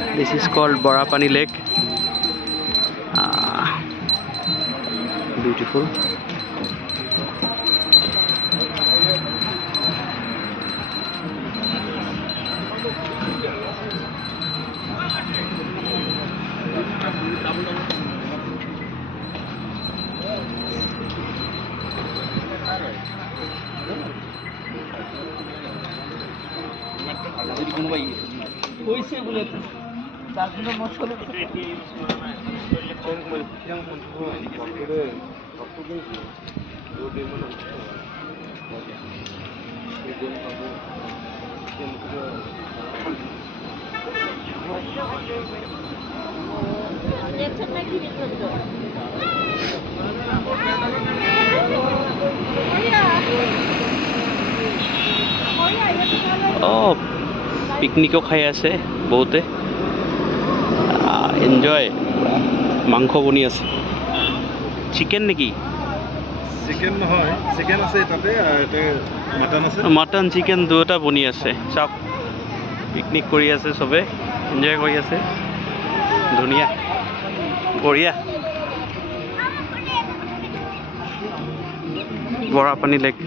This is called Borapani Lake. Beautiful. Oh, picnic খাই আছে বহুতে এনজয় মাংস বনি আছে চিকেন নেকি চিকেন নহয় চিকেন আছে তাতে এটা মাটন আছে মাটন চিকেন দুটা বনি আছে সব পিকনিক কৰি আছে সবে এনজয় কৰি আছে ধুনীয়া বঢ়িয়া Borapani Lake